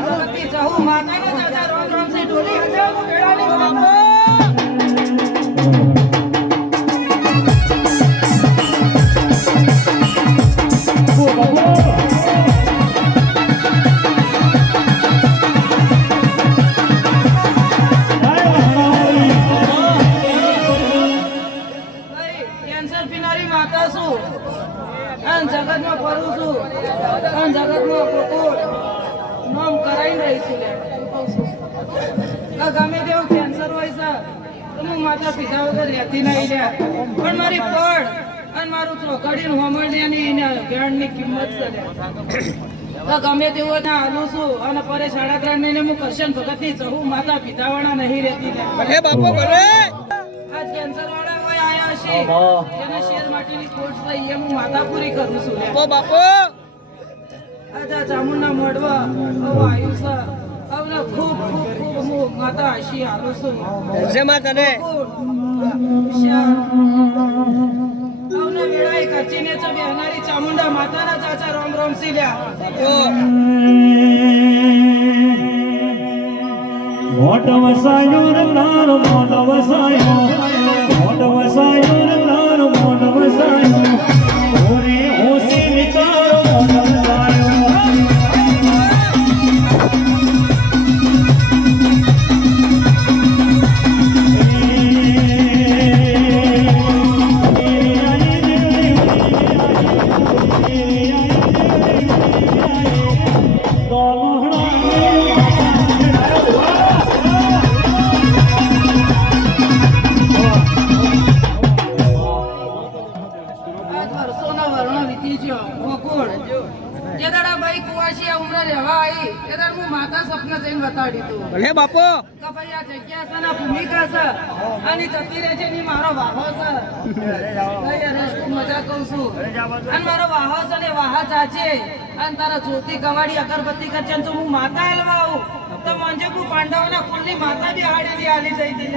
જહુ માતાનો ચાચા રોમ રોમ છું. અને જગતમાં ફરું છું. જગતમાં પોતું નામ કરાઈને રહી છું લે. ગમે તેવું કેન્સર હોય સર તો હું માતા પિતા વગર રહેતી નહીં લે. પણ મારી પડ અને મારું ચોકડીને હોમળિયાની એને ભેણની કિંમત છે ગમે તેવું ના હાલું છું અને પરે સાડા ત્રણ મહિને હું કરશન ભગતની હું માતા પિતા વાળા નહીં રહેતી બાપુ ભલે આ કેન્સર વાળા કોઈ આયા હશે જેના શેર માટેની કોર્ટ છે એ હું માતા પૂરી કરું છું બાપુ! આજા ચામુંડા મોઢવા આવું આયુ છે આવને ખૂબ ખૂબ ખૂબ હું માતા હશી હાલું છું શેમાં તને આવને વેળાએ ખર્ચીને છે બેહનારી ચામુંડા માતાના ચાચા રોમ રોમ સી લ્યા મોટ વસાયો રે તારો મોટ વસાયો જે દાડા બાઈ કુવાસી આ રહેવા આવી એ દાડા હું માતા સ્વપ્ન જઈને બતાડી ભલે બાપો. કે ભાઈ આ જગ્યા છે ને ભૂમિકા છે અને જતી રહે છે ની મારો વાહો છે. અરે શું મજા કહું છું. અને મારો વાહો છે ને વાહા ચાચે અને તારા જોતી કવાડી અગરબત્તી કરશે તો હું માતા હલવા આવું. તો મંજે કુ પાંડવોના કુલની માતા બી હાડેલી હાલી જઈ હતી